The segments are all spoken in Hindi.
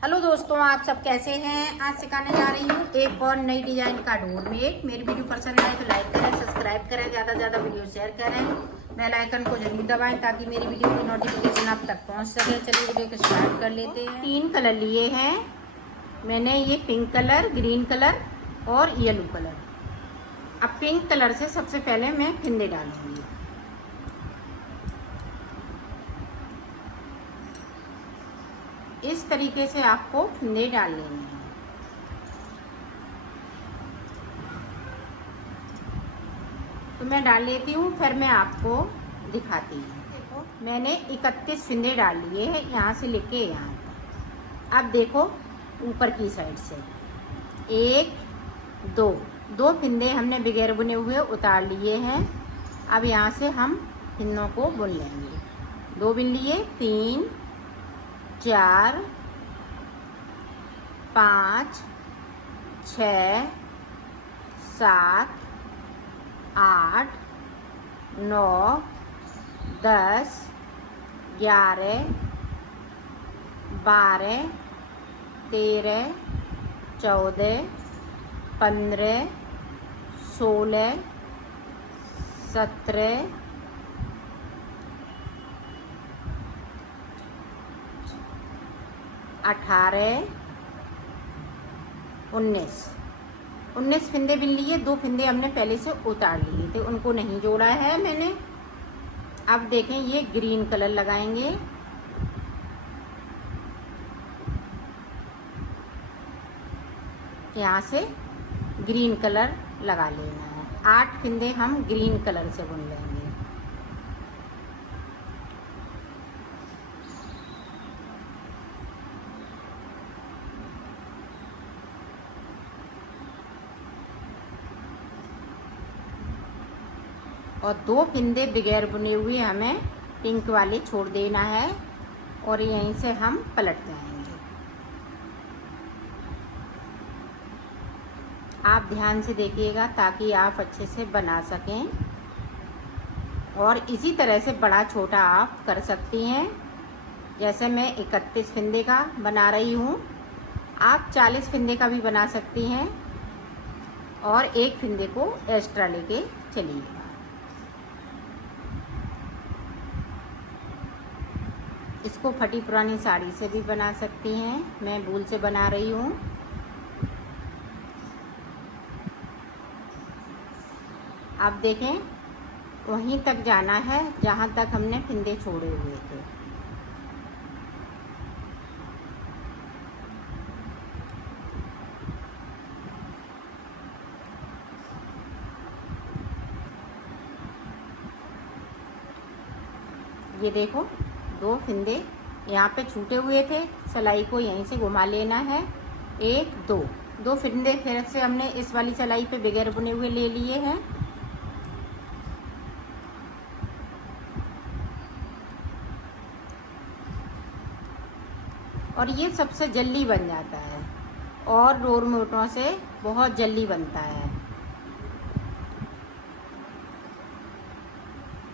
हेलो दोस्तों, आप सब कैसे हैं। आज सिखाने जा रही हूँ एक और नई डिजाइन का डोरमेट। मेरी वीडियो पसंद आए तो लाइक करें, सब्सक्राइब करें, ज़्यादा से ज़्यादा वीडियो शेयर करें, बेल आइकन को जरूर दबाएं ताकि मेरी वीडियो की नोटिफिकेशन आप तक पहुँच सके। चलिए वीडियो को स्टार्ट कर लेते हैं। 3 कलर लिए हैं मैंने, ये पिंक कलर, ग्रीन कलर और येलो कलर। अब पिंक कलर से सबसे पहले मैं फिंदे डालूंगी। इस तरीके से आपको फिंदे डाल लेने हैं। तो मैं डाल लेती हूँ, फिर मैं आपको दिखाती हूँ। देखो मैंने 31 फिंदे डाल लिए हैं, यहाँ से लेके यहाँ तक। अब देखो ऊपर की साइड से 1 2 फिंदे हमने बगैर बुने हुए उतार लिए हैं। अब यहाँ से हम फिंदों को बुन लेंगे। 2 बुन लिए, 3 4 5 6 7 8 9 10 11 12 13 14 15 16 17 18 19 फिंदे बिन लिए। 2 फिंदे हमने पहले से उतार लिए थे, उनको नहीं जोड़ा है मैंने। अब देखें ये ग्रीन कलर लगाएंगे। यहाँ से ग्रीन कलर लगा लेना है। 8 फिंदे हम ग्रीन कलर से बुन लेंगे। और 2 फिंदे बगैर बुने हुए हमें पिंक वाले छोड़ देना है और यहीं से हम पलट जाएंगे। आप ध्यान से देखिएगा ताकि आप अच्छे से बना सकें। और इसी तरह से बड़ा छोटा आप कर सकती हैं। जैसे मैं 31 फिंदे का बना रही हूँ, आप 40 फिंदे का भी बना सकती हैं और 1 फिंदे को एक्स्ट्रा लेके चलिएगा। इसको फटी पुरानी साड़ी से भी बना सकती हैं, मैं वूल से बना रही हूँ। आप देखें वहीं तक जाना है जहाँ तक हमने फिंदे छोड़े हुए थे। ये देखो 2 फिंदे यहाँ पे छूटे हुए थे, सिलाई को यहीं से घुमा लेना है। 1 2 फिंदे फिर से हमने इस वाली सिलाई पे बगैर बुने हुए ले लिए हैं। और ये सबसे जल्दी बन जाता है और डोरमेटों से बहुत जल्दी बनता है।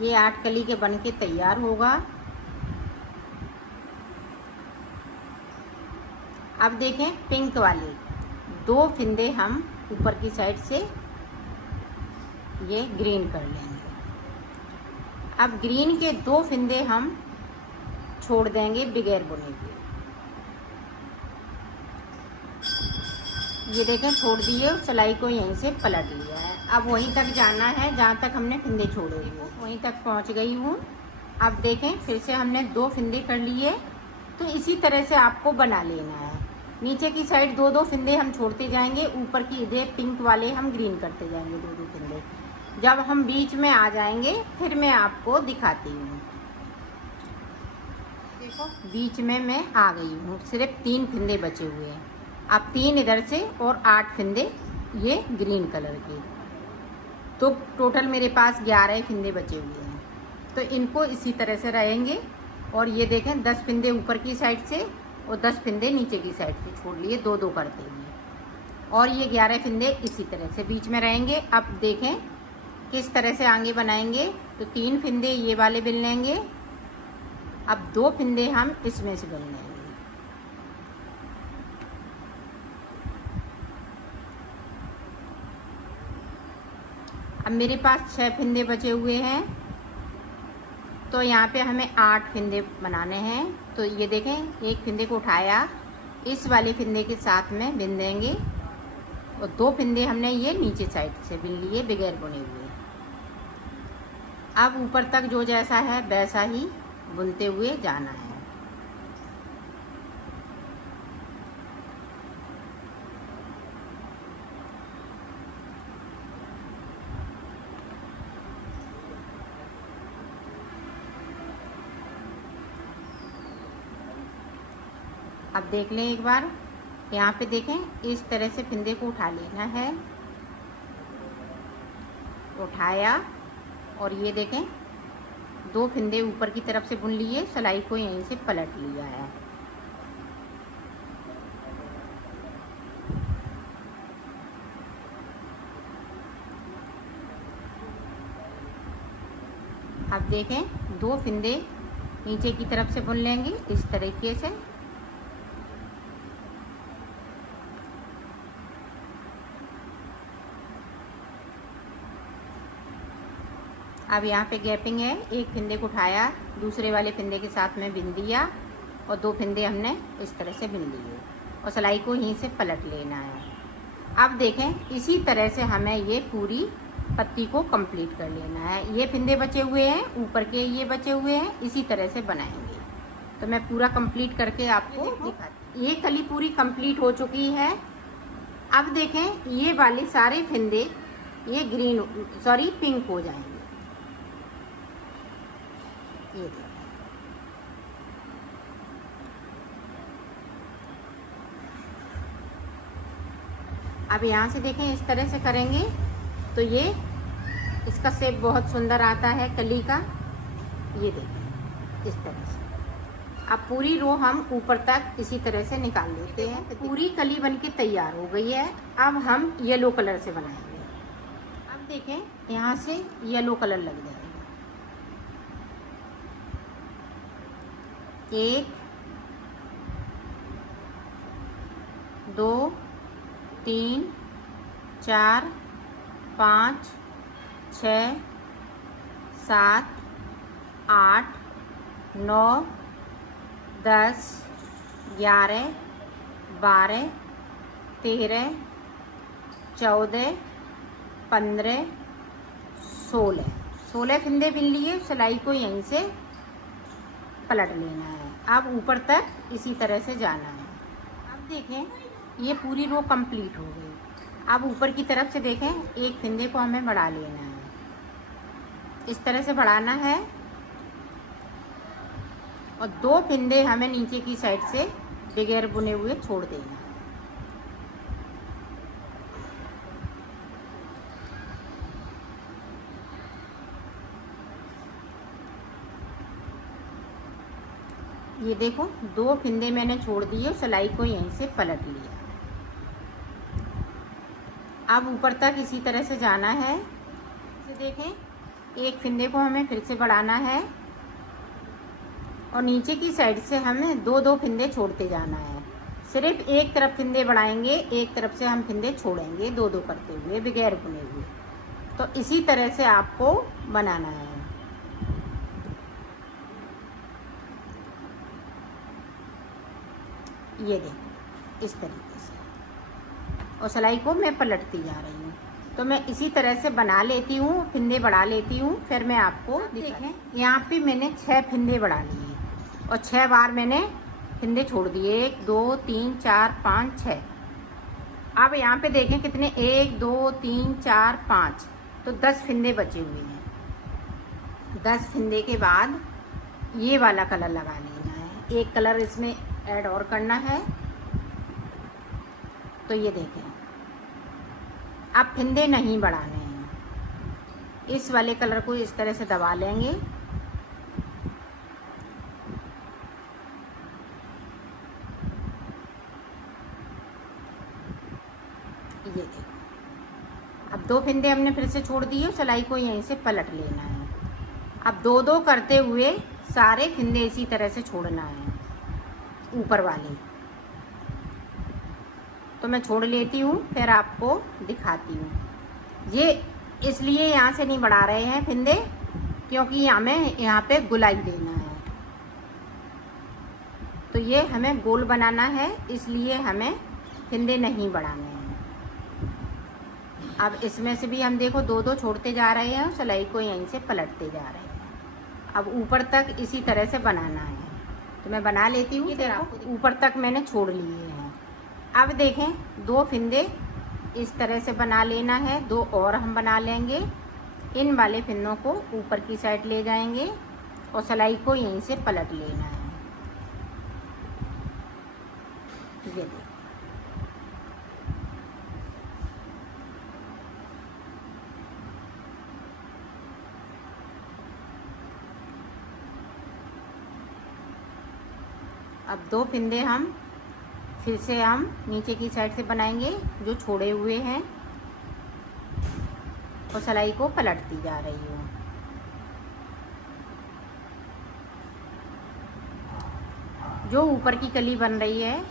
ये 8 कली के बन के तैयार होगा। अब देखें पिंक वाले 2 फिंदे हम ऊपर की साइड से ये ग्रीन कर लेंगे। अब ग्रीन के 2 फिंदे हम छोड़ देंगे बगैर बुने हुए। ये देखें छोड़ दिए, सिलाई को यहीं से पलट लिया है। अब वहीं तक जाना है जहाँ तक हमने फिंदे छोड़े हुए, वहीं तक पहुँच गई हूँ। अब देखें फिर से हमने 2 फिंदे कर लिए, तो इसी तरह से आपको बना लेना है। नीचे की साइड 2 फिंदे हम छोड़ते जाएंगे, ऊपर की इधर पिंक वाले हम ग्रीन करते जाएंगे 2 फिंदे। जब हम बीच में आ जाएंगे फिर मैं आपको दिखाती हूँ। देखो बीच में मैं आ गई हूँ, सिर्फ 3 फिंदे बचे हुए हैं। अब 3 इधर से और 8 फिंदे ये ग्रीन कलर के, तो टोटल मेरे पास 11 फिंदे बचे हुए हैं। तो इनको इसी तरह से रहेंगे। और ये देखें 10 फिंदे ऊपर की साइड से और 10 फिंदे नीचे की साइड से छोड़ लिए, 2 करते हुए। और ये 11 फिंदे इसी तरह से बीच में रहेंगे। अब देखें किस तरह से आगे बनाएंगे। तो 3 फिंदे ये वाले बिन लेंगे। अब 2 फिंदे हम इसमें से बिन लेंगे। अब मेरे पास 6 फंदे बचे हुए हैं, तो यहाँ पे हमें 8 फंदे बनाने हैं। तो ये देखें, एक फंदे को उठाया, इस वाले फंदे के साथ में बिन देंगे और 2 फंदे हमने ये नीचे साइड से बिन लिए बगैर बुने हुए। अब ऊपर तक जो जैसा है वैसा ही बुनते हुए जाना है। अब देख लें एक बार, यहाँ पे देखें, इस तरह से फंदे को उठा लेना है, उठाया और ये देखें 2 फंदे ऊपर की तरफ से बुन लिए, सिलाई को यहीं से पलट लिया है। अब देखें 2 फंदे नीचे की तरफ से बुन लेंगे इस तरीके से। अब यहाँ पे गैपिंग है, एक फंदे को उठाया, दूसरे वाले फंदे के साथ में बिन दिया और 2 फंदे हमने इस तरह से बिन लिए और सिलाई को यहीं से पलट लेना है। अब देखें, इसी तरह से हमें ये पूरी पत्ती को कंप्लीट कर लेना है। ये फंदे बचे हुए हैं, ऊपर के ये बचे हुए हैं, इसी तरह से बनाएंगे। तो मैं पूरा कंप्लीट करके आपको दिखाती हूँ। ये कली पूरी कंप्लीट हो चुकी है। अब देखें, ये वाले सारे फंदे ये पिंक हो जाएंगे। ये देखें, अब यहाँ से देखें, इस तरह से करेंगे तो ये इसका शेप बहुत सुंदर आता है कली का। ये देखें इस तरह से। अब पूरी रो हम ऊपर तक इसी तरह से निकाल लेते हैं। पूरी कली बनके तैयार हो गई है। अब हम येलो कलर से बनाएंगे। अब देखें, यहाँ से येलो कलर लग जाएगा। 1 2 3 4 5 6 7 8 9 10 11 12 13 14 15 16 फंदे बिन लिए, सिलाई को यहीं से पलट लेना है। अब ऊपर तक इसी तरह से जाना है। अब देखें, ये पूरी रो कंप्लीट हो गई। अब ऊपर की तरफ से देखें, एक फंदे को हमें बढ़ा लेना है, इस तरह से बढ़ाना है और 2 फंदे हमें नीचे की साइड से बगैर बुने हुए छोड़ देना है। ये देखो, 2 फंदे मैंने छोड़ दिए, सिलाई को यहीं से पलट लिया। अब ऊपर तक इसी तरह से जाना है। इसे देखें, एक फंदे को हमें फिर से बढ़ाना है और नीचे की साइड से हमें 2-2 फंदे छोड़ते जाना है। सिर्फ एक तरफ फंदे बढ़ाएंगे, एक तरफ से हम फंदे छोड़ेंगे 2-2 करते हुए बगैर बुने हुए। तो इसी तरह से आपको बनाना है। ये देखो इस तरीके से, और सिलाई को मैं पलटती जा रही हूँ। तो मैं इसी तरह से बना लेती हूँ, फंदे बढ़ा लेती हूँ, फिर मैं आपको देखें। यहाँ पे मैंने 6 फंदे बढ़ा लिए और 6 बार मैंने फंदे छोड़ दिए, 1 2 3 4 5 6। अब यहाँ पे देखें कितने, 1 2 3 4 5, तो 10 फंदे बचे हुए हैं। 10 फंदे के बाद ये वाला कलर लगा लेना है, एक कलर इसमें ऐड और करना है। तो ये देखें, अब फंदे नहीं बढ़ाने हैं, इस वाले कलर को इस तरह से दबा लेंगे। ये देखो, अब 2 फंदे हमने फिर से छोड़ दिए, सिलाई को यहीं से पलट लेना है। अब 2-2 करते हुए सारे फंदे इसी तरह से छोड़ना है ऊपर वाले। तो मैं छोड़ लेती हूँ, फिर आपको दिखाती हूँ। ये इसलिए यहाँ से नहीं बढ़ा रहे हैं फिंदे, क्योंकि हमें यहाँ पे गुलाई देना है। तो ये हमें गोल बनाना है, इसलिए हमें फिंदे नहीं बढ़ाने हैं। अब इसमें से भी हम देखो दो दो छोड़ते जा रहे हैं और सिलाई को यहीं से पलटते जा रहे हैं। अब ऊपर तक इसी तरह से बनाना है, तो मैं बना लेती हूँ। देखो ऊपर तक मैंने छोड़ लिए हैं। अब देखें, दो फिंदे इस तरह से बना लेना है, दो और हम बना लेंगे। इन वाले फिंदों को ऊपर की साइड ले जाएंगे और सिलाई को यहीं से पलट लेना है। ये देखो, अब दो फिंदे हम फिर से हम नीचे की साइड से बनाएंगे जो छोड़े हुए हैं, और सिलाई को पलटती जा रही हूँ। जो ऊपर की कली बन रही है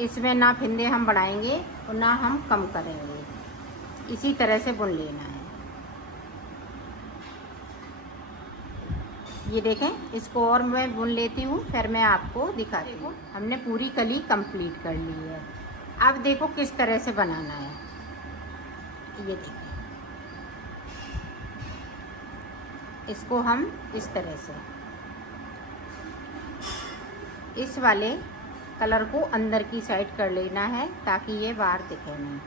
इसमें ना फिंदे हम बढ़ाएंगे और ना हम कम करेंगे, इसी तरह से बुन लेना है। ये देखें, इसको और मैं बुन लेती हूँ, फिर मैं आपको दिखाती हूँ। हमने पूरी कली कंप्लीट कर ली है। अब देखो किस तरह से बनाना है। ये देखें, इसको हम इस तरह से इस वाले कलर को अंदर की साइड कर लेना है ताकि ये बाहर दिखे नहीं।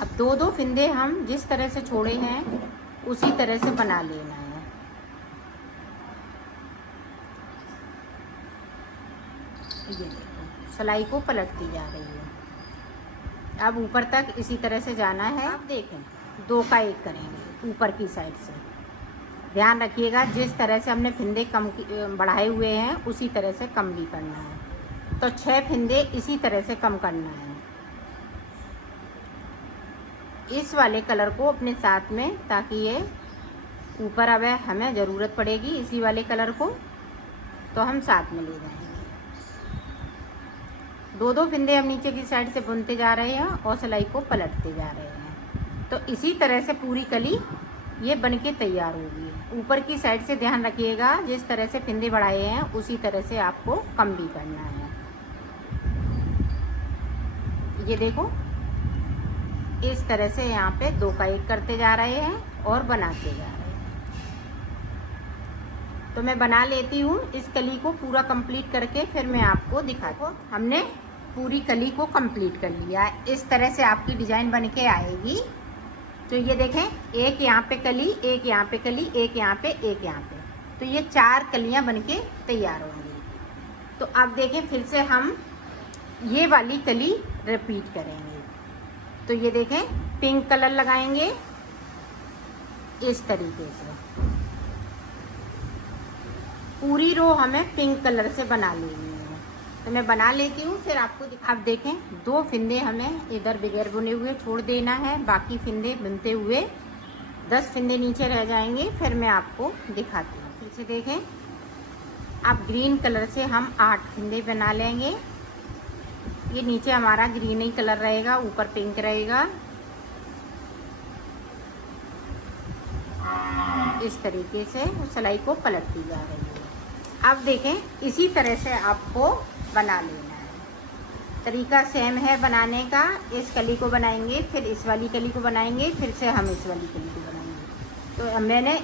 अब दो दो फिंदे हम जिस तरह से छोड़े हैं उसी तरह से बना लेना है। ये देखो, सिलाई को पलटती जा रही है। अब ऊपर तक इसी तरह से जाना है। अब देखें, दो का एक करेंगे ऊपर की साइड से। ध्यान रखिएगा, जिस तरह से हमने फिंदे कम बढ़ाए हुए हैं उसी तरह से कम भी करना है। तो 6 फिंदे इसी तरह से कम करना है इस वाले कलर को अपने साथ में, ताकि ये ऊपर अब हमें ज़रूरत पड़ेगी इसी वाले कलर को, तो हम साथ में ले जाएंगे। दो दो फिंदे हम नीचे की साइड से बुनते जा रहे हैं और सिलाई को पलटते जा रहे हैं। तो इसी तरह से पूरी कली ये बनके तैयार होगी। ऊपर की साइड से ध्यान रखिएगा, जिस तरह से फिंदे बढ़ाए हैं उसी तरह से आपको कम भी करना है। ये देखो, इस तरह से यहाँ पे दो का एक करते जा रहे हैं और बनाते जा रहे हैं। तो मैं बना लेती हूँ इस कली को पूरा कंप्लीट करके, फिर मैं आपको दिखाती हूँ। हमने पूरी कली को कंप्लीट कर लिया। इस तरह से आपकी डिजाइन बन के आएगी। तो ये देखें, एक यहाँ पे कली, एक यहाँ पे कली, एक यहाँ पे, एक यहाँ पे, तो ये 4 कलियाँ बनके तैयार होंगी। तो अब देखें, फिर से हम ये वाली कली रिपीट करेंगे। तो ये देखें, पिंक कलर लगाएंगे इस तरीके से। पूरी रो हमें पिंक कलर से बना लेनी है। तो मैं बना लेती हूँ, फिर आपको अब देखें, 2 फिंदे हमें इधर बगैर बुने हुए छोड़ देना है। बाकी फिंदे बुनते हुए 10 फिंदे नीचे रह जाएंगे, फिर मैं आपको दिखाती हूँ। फिर से देखें, अब ग्रीन कलर से हम 8 फिंदे बना लेंगे। ये नीचे हमारा ग्रीन ही कलर रहेगा, ऊपर पिंक रहेगा। इस तरीके से सिलाई को पलटती जा रही है। अब देखें, इसी तरह से आपको बना लेना है। तरीका सेम है बनाने का। इस कली को बनाएंगे, फिर इस वाली कली को बनाएंगे, फिर से हम इस वाली कली को बनाएंगे। तो मैंने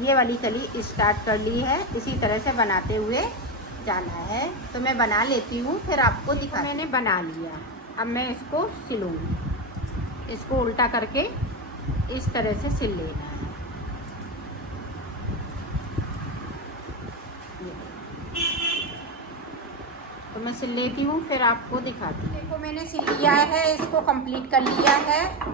ये वाली कली स्टार्ट कर ली है, इसी तरह से बनाते हुए जाना है। तो मैं बना लेती हूँ, फिर आपको दिखा। मैंने बना लिया, अब मैं इसको सिलूँगी। इसको उल्टा करके इस तरह से सिल लेना है। तो मैं सिल लेती हूँ, फिर आपको दिखाती हूँ। देखो, मैंने सिल लिया है, इसको कंप्लीट कर लिया है।